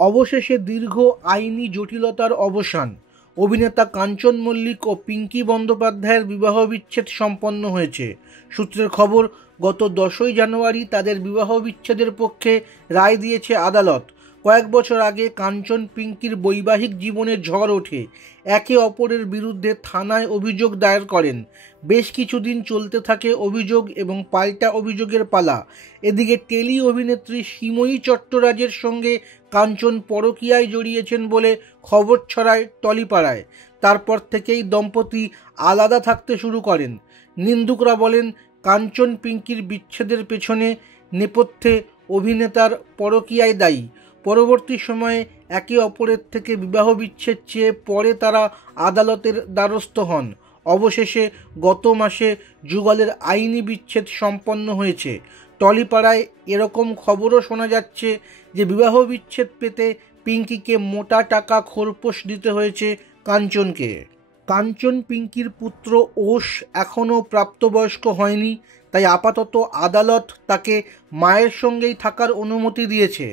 অবশেষে দীর্ঘ আইনি জটিলতার অবসান। অভিনেতা কাঞ্চন মল্লিক ও পিঙ্কি বন্দ্যোপাধ্যায়ের বিবাহ বিচ্ছেদ সম্পন্ন হয়েছে। সূত্রের খবর, গত 10ই জানুয়ারি তাদের বিবাহ বিচ্ছেদের পক্ষে রায় দিয়েছে আদালত। কয়েক বছর আগে কাঞ্চন পিঙ্কির বৈবাহিক জীবনে ঝড় ওঠে। একে অপরের বিরুদ্ধে থানায় অভিযোগ দায়ের করেন। বেশ কিছুদিন চলতে থাকে অভিযোগ এবং পাল্টা অভিযোগের পালা। এদিকে টেলি অভিনেত্রী সিময়ী চট্টরাজের সঙ্গে কাঞ্চন পরকীয়ায় জড়িয়েছেন বলে খবর ছড়ায় টলিপাড়ায়। তারপর থেকেই দম্পতি আলাদা থাকতে শুরু করেন। নিন্দুকরা বলেন, কাঞ্চন পিঙ্কির বিচ্ছেদের পেছনে নেপথ্যে অভিনেতার পরকীয়ায় দায়ী। পরবর্তী সময়ে একে অপরের থেকে বিবাহ বিচ্ছেদ চেয়ে পরে তারা আদালতের দ্বারস্থ হন। অবশেষে গত মাসে যুগলের আইনি বিচ্ছেদ সম্পন্ন হয়েছে। টলিপাড়ায় এরকম খবরও শোনা যাচ্ছে যে বিবাহ বিচ্ছেদ পেতে পিঙ্কিকে মোটা টাকা খোরপোশ দিতে হয়েছে কাঞ্চনকে। কাঞ্চন পিঙ্কির পুত্র ওশ এখনও প্রাপ্তবয়স্ক হয়নি, তাই আপাতত আদালত তাকে মায়ের সঙ্গেই থাকার অনুমতি দিয়েছে।